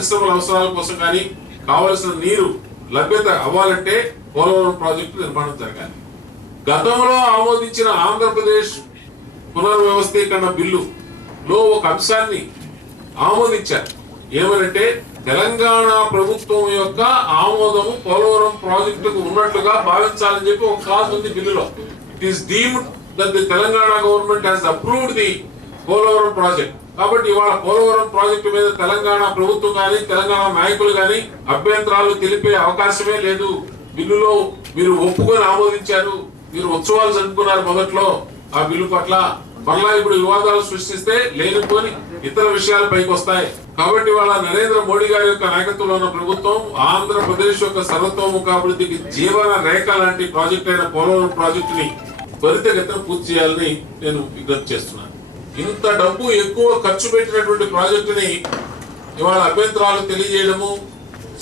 పరిశ్రమల అవసరాల కోసం కానీ కావలసిన నీరు లభ్యత అవ్వాలంటే పోలవరం ప్రాజెక్టు నిర్మాణం జరగాలి. గతంలో ఆమోదించిన ఆంధ్రప్రదేశ్ పునర్వ్యవస్థీకరణ బిల్లులో ఒక అంశాన్ని ఆమోదించారు. ఏమనంటే తెలంగాణ ప్రభుత్వం యొక్క ఆమోదము పోలవరం ప్రాజెక్టుకు ఉన్నట్లుగా భావించాలని చెప్పి ఒక క్లాస్ ఉంది బిల్లులో. It is deemed that the Telangana government has approved the Polavaram project. కాబట్టి ఇవాళ పోలవరం ప్రాజెక్టు మీద తెలంగాణ ప్రభుత్వం కానీ తెలంగాణ నాయకులు కానీ అభ్యంతరాలు తెలిపే అవకాశమే లేదు. బిల్లులో మీరు ఒప్పుకొని ఆమోదించారు. మీరు ఉత్సవాలు జరుపుకున్నారు మొదట్లో. ఆ బిల్లు పట్ల మరలా ఇప్పుడు వివాదాలు సృష్టిస్తే లేనిపోని ఇతర విషయాలు పైకి వస్తాయి. కాబట్టి వాళ్ళ నరేంద్ర మోడీ గారి యొక్క నాయకత్వంలో ఉన్న ప్రభుత్వం ఆంధ్రప్రదేశ్ యొక్క సర్వతోముఖాభివృద్ధికి జీవన రేఖ లాంటి ప్రాజెక్ట్ అయిన పోలవరం ప్రాజెక్టుని త్వరితగతిన పూర్తి చేయాలని నేను విజ్ఞప్తి చేస్తున్నాను. ఇంత డబ్బు ఎక్కువ ఖర్చు పెట్టినటువంటి ప్రాజెక్టుని ఇవాళ అభ్యంతరాలు తెలియజేయడము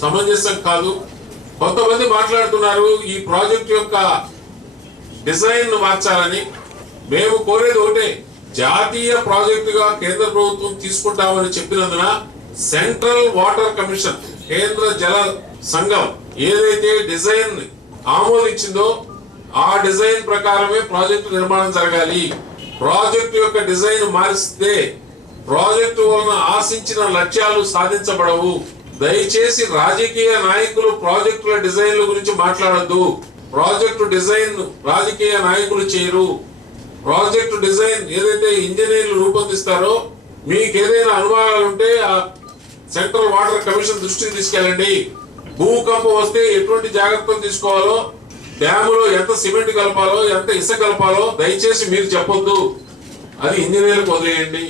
సమంజసం కాదు. కొంతమంది మాట్లాడుతున్నారు ఈ ప్రాజెక్ట్ యొక్క డిజైన్ మార్చాలని. మేము కోరేది ఒకటే జాతీయ ప్రాజెక్టుగా కేంద్ర ప్రభుత్వం తీసుకుంటామని చెప్పినందున సెంట్రల్ వాటర్ కమిషన్ కేంద్ర జల సంఘం ఏదైతే డిజైన్ ఆమోదించిందో ఆ డిజైన్ ప్రకారమే ప్రాజెక్టు నిర్మాణం జరగాలి. ప్రాజెక్టు యొక్క డిజైన్ మారిస్తే ప్రాజెక్టు వలన ఆశించిన లక్ష్యాలు సాధించబడవు. దయచేసి రాజకీయ నాయకులు ప్రాజెక్టుల డిజైన్ల గురించి మాట్లాడొద్దు. ప్రాజెక్టు డిజైన్ రాజకీయ నాయకులు చేయరు. ప్రాజెక్టు డిజైన్ ఏదైతే ఇంజనీర్లు రూపొందిస్తారో మీకు ఏదైనా అనుమానాలు ఉంటే ఆ సెంట్రల్ వాటర్ కమిషన్ దృష్టికి తీసుకెళ్ళండి. భూకంపం వస్తే ఎటువంటి జాగ్రత్తలు తీసుకోవాలో డ్యాములో ఎంత సిమెంట్ కలపాలో ఎంత ఇసుక కలపాలో దయచేసి మీరు చెప్పొద్దు. అది ఇంజనీర్లకు వదిలేయండి.